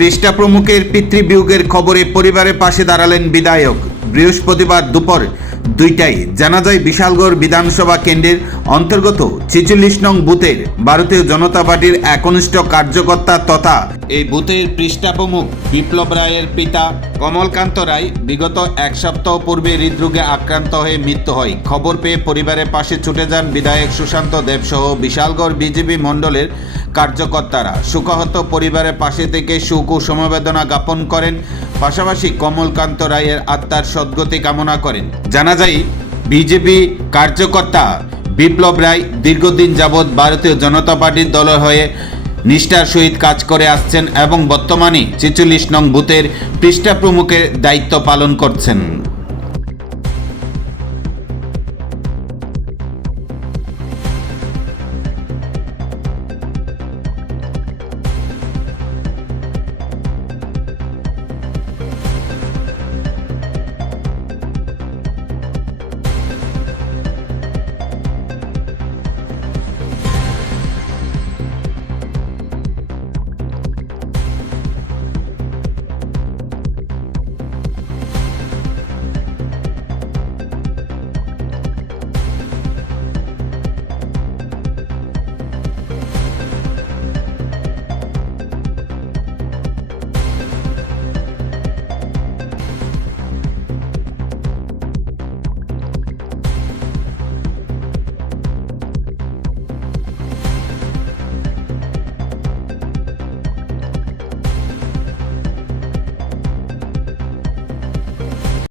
পৃষ্ঠা প্রমুখের পিতৃবিয়োগের খবরে পরিবারের পাশে দাঁড়ালেন বিধায়ক। বৃহস্পতিবার দুপুর দুইটায় জানা যায় বিশালগড় বিধানসভা কেন্দ্রের অন্তর্গত ছেচল্লিশ নং বুথের ভারতীয় জনতা পার্টির একনিষ্ঠ কার্যকর্তা তথা এই বুথের পৃষ্ঠা প্রমুখ বিপ্লব রায়ের পিতা কমলকান্ত রায় বিগত এক সপ্তাহ পূর্বে হৃদরোগে আক্রান্ত হয়ে মৃত্যু হয়। খবর পেয়ে পরিবারের পাশে ছুটে যান বিধায়ক সুশান্ত দেবসহ বিশালগড় বিজেপি মণ্ডলের কার্যকর্তারা। শোকাহত পরিবারের পাশে থেকে শোক ও সমবেদনা জ্ঞাপন করেন পাশাপাশি কমলকান্ত রায়ের আত্মার সদ্গতি কামনা করেন। জানা যায়, বিজেপি কার্যকর্তা বিপ্লব রায় দীর্ঘদিন যাবৎ ভারতীয় জনতা পার্টির দলের হয়ে নিষ্ঠার সহিত কাজ করে আসছেন এবং বর্তমানে ছেচল্লিশ নং বুথের পৃষ্ঠা প্রমুখের দায়িত্ব পালন করছেন।